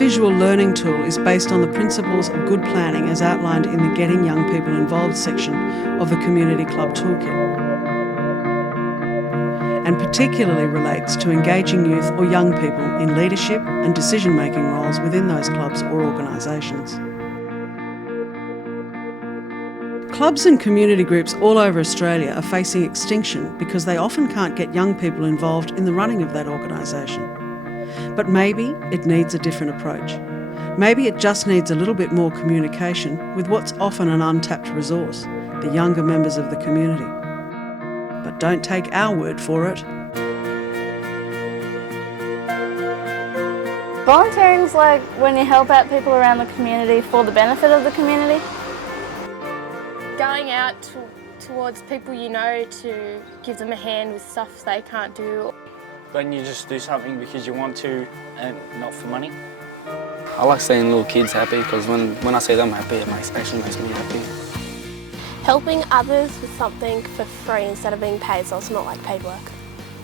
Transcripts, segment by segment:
visual learning tool is based on the principles of good planning as outlined in the Getting Young People Involved section of the Community Club Toolkit, and particularly relates to engaging youth or young people in leadership and decision-making roles within those clubs or organisations. Clubs and community groups all over Australia are facing extinction because they often can't get young people involved in the running of that organisation. But maybe it needs a different approach. Maybe it just needs a little bit more communication with what's often an untapped resource, the younger members of the community. But don't take our word for it. Volunteering's like when you help out people around the community for the benefit of the community. Going out towards people you know to give them a hand with stuff they can't do. When you just do something because you want to and not for money. I like seeing little kids happy because when I see them happy, it actually makes me happy. Helping others with something for free instead of being paid, so it's not like paid work.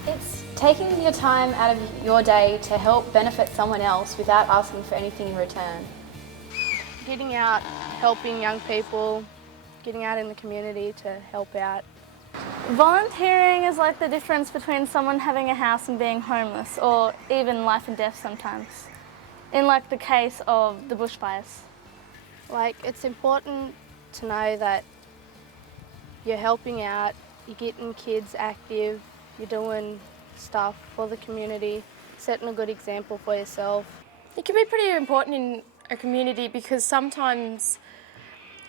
It's taking your time out of your day to help benefit someone else without asking for anything in return. Getting out, helping young people, getting out in the community to help out. Volunteering is like the difference between someone having a house and being homeless, or even life and death sometimes, in like the case of the bushfires. Like, it's important to know that you're helping out, you're getting kids active, you're doing stuff for the community, setting a good example for yourself. It can be pretty important in a community because sometimes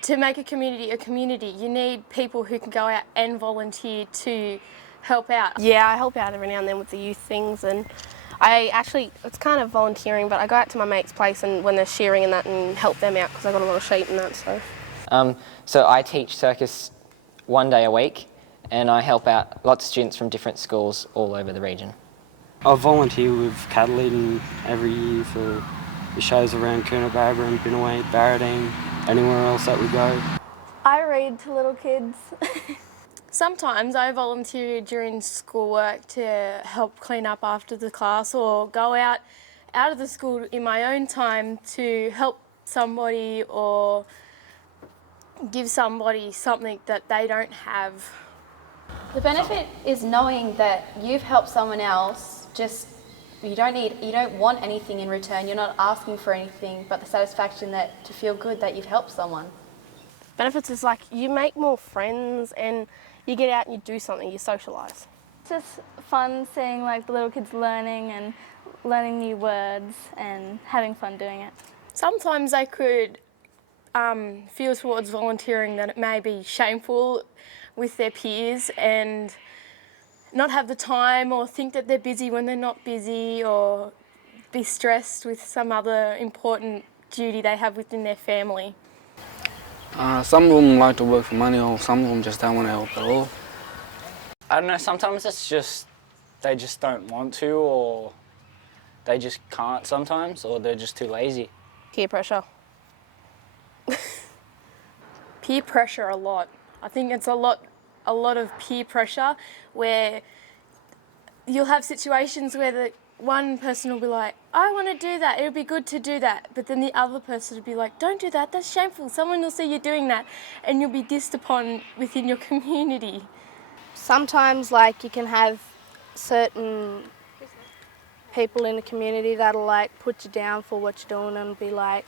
to make a community, you need people who can go out and volunteer to help out. Yeah, I help out every now and then with the youth things, and it's kind of volunteering, but I go out to my mate's place and when they're shearing and that and help them out because I've got a lot of sheep and that, so. So I teach circus 1 day a week and I help out lots of students from different schools all over the region. I volunteer with cattle eating every year for the shows around Coonabarabra and Binnaway, Barradine, anywhere else that we go. I read to little kids. Sometimes I volunteer during schoolwork to help clean up after the class or go out of the school in my own time to help somebody or give somebody something that they don't have. The benefit is knowing that you've helped someone else, you don't want anything in return, you're not asking for anything, but the satisfaction to feel good that you've helped someone. Benefits is like you make more friends and you get out and you do something, you socialise. It's just fun seeing like the little kids learning and learning new words and having fun doing it. Sometimes I could feel towards volunteering that it may be shameful with their peers and not have the time or think that they're busy when they're not busy or be stressed with some other important duty they have within their family. Some of them like to work for money or some of them just don't want to help at all. I don't know, sometimes it's just they just don't want to or they just can't sometimes or they're just too lazy. Peer pressure. Peer pressure a lot. I think it's a lot of peer pressure where you'll have situations where one person will be like, I want to do that, it'll be good to do that. But then the other person will be like, don't do that, that's shameful. Someone will see you doing that and you'll be dissed upon within your community. Sometimes like you can have certain people in the community that'll like put you down for what you're doing and be like,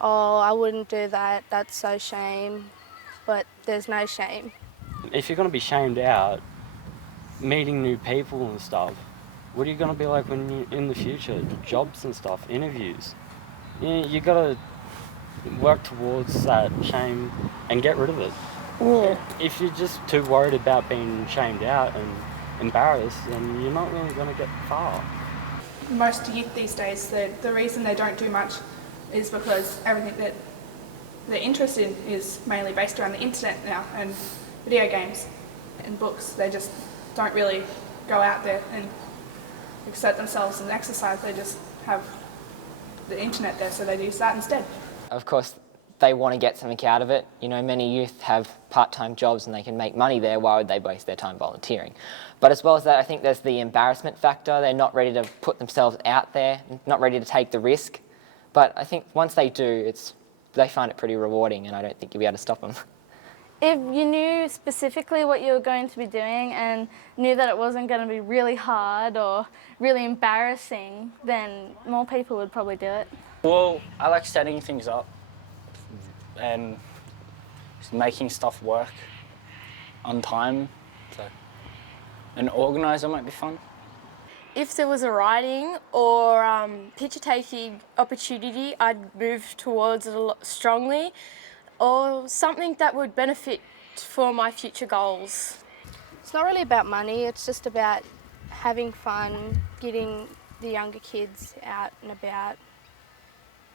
oh, I wouldn't do that, that's so shame. But there's no shame. If you're going to be shamed out, meeting new people and stuff, what are you going to be like when you in the future? Jobs and stuff, interviews. You got to work towards that shame and get rid of it. Yeah. If you're just too worried about being shamed out and embarrassed, then you're not really going to get far. Most youth these days, the reason they don't do much is because everything that they're interested in is mainly based around the internet now and video games and books. They just don't really go out there and exert themselves and exercise. They just have the internet there, so they use that instead. Of course, they want to get something out of it. You know, many youth have part-time jobs and they can make money there. Why would they waste their time volunteering? But as well as that, I think there's the embarrassment factor. They're not ready to put themselves out there, not ready to take the risk But I think once they do, they find it pretty rewarding, and I don't think you'll be able to stop them. If you knew specifically what you were going to be doing and knew that it wasn't going to be really hard or really embarrassing, then more people would probably do it. Well, I like setting things up and just making stuff work on time. So an organiser might be fun. If there was a writing or picture-taking opportunity, I'd move towards it a lot strongly, or something that would benefit for my future goals. It's not really about money, it's just about having fun, getting the younger kids out and about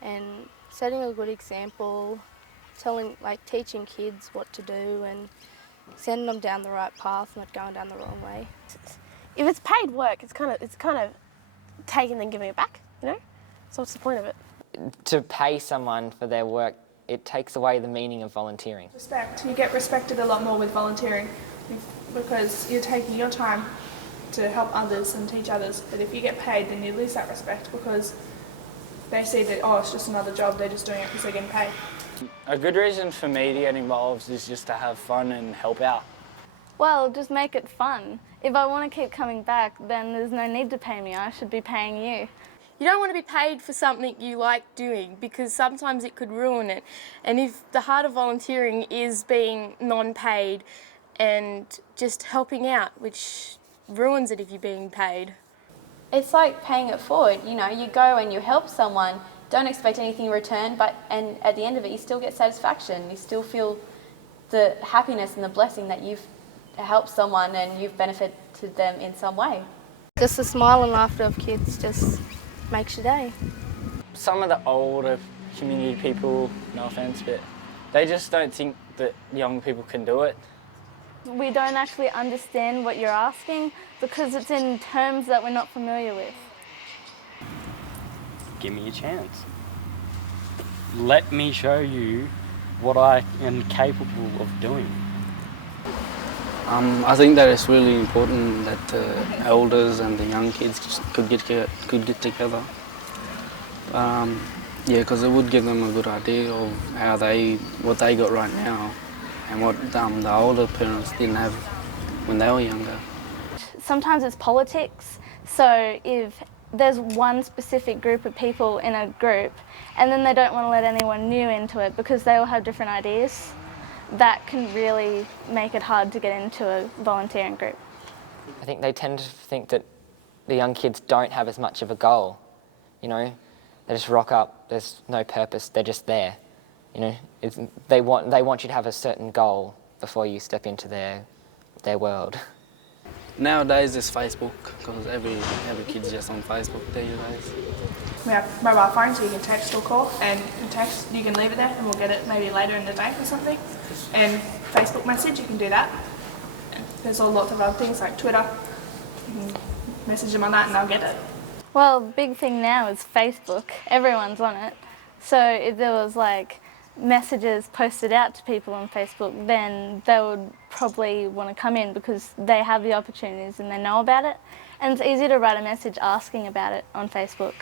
and setting a good example, teaching kids what to do and sending them down the right path, not going down the wrong way. If it's paid work, it's kind of taking and giving it back, you know? So what's the point of it? To pay someone for their work, it takes away the meaning of volunteering. Respect. You get respected a lot more with volunteering because you're taking your time to help others and teach others. But if you get paid, then you lose that respect because they see that, oh, it's just another job, they're just doing it because they're getting paid. A good reason for me to get involved is just to have fun and help out. Well, just make it fun. If I want to keep coming back, then there's no need to pay me. I should be paying you. You don't want to be paid for something you like doing because sometimes it could ruin it. And if the heart of volunteering is being non-paid and just helping out, which ruins it if you're being paid. It's like paying it forward. You know, you go and you help someone, don't expect anything in return, and at the end of it, you still get satisfaction. You still feel the happiness and the blessing that you've helped someone and you've benefited them in some way. Just the smile and laughter of kids just makes your day. Some of the older community people, no offence, but they just don't think that young people can do it. We don't actually understand what you're asking because it's in terms that we're not familiar with. Give me a chance. Let me show you what I am capable of doing. I think that it's really important that the elders and the young kids could get together. Yeah, because it would give them a good idea of what they got right now and what the older parents didn't have when they were younger. Sometimes it's politics, so if there's one specific group of people in a group and then they don't want to let anyone new into it because they all have different ideas, that can really make it hard to get into a volunteering group. I think they tend to think that the young kids don't have as much of a goal. You know, they just rock up, there's no purpose, they're just there. You know, they want you to have a certain goal before you step into their world. Nowadays it's Facebook, because every kid's just on Facebook these days. We have mobile phones, so you can text or call, and text, you can leave it there and we'll get it maybe later in the day or something. And Facebook message, you can do that. And there's all lots of other things like Twitter, you can message them on that and they'll get it. Well, the big thing now is Facebook. Everyone's on it. So if there was like messages posted out to people on Facebook, then they would probably want to come in because they have the opportunities and they know about it. And it's easy to write a message asking about it on Facebook.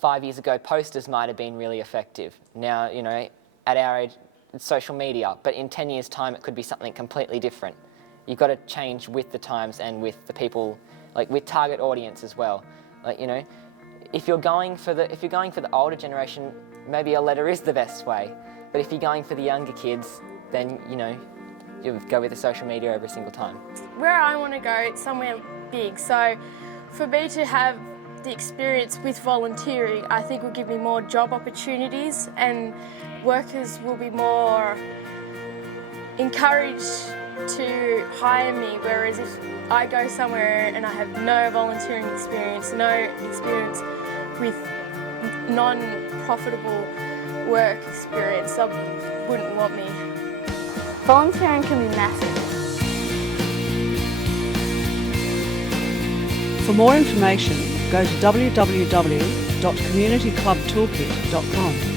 5 years ago, posters might have been really effective. Now, you know, at our age, it's social media, but in 10 years' time, it could be something completely different. You've got to change with the times and with the people, like with target audience as well. Like, you know, if you're going for the older generation, maybe a letter is the best way. But if you're going for the younger kids, then, you know, you go with the social media every single time. Where I want to go, it's somewhere big. So for me to have the experience with volunteering, I think will give me more job opportunities and workers will be more encouraged to hire me, whereas if I go somewhere and I have no volunteering experience, no experience with non-profitable work experience, they wouldn't want me. Volunteering can be massive. For more information, go to www.communityclubtoolkit.com.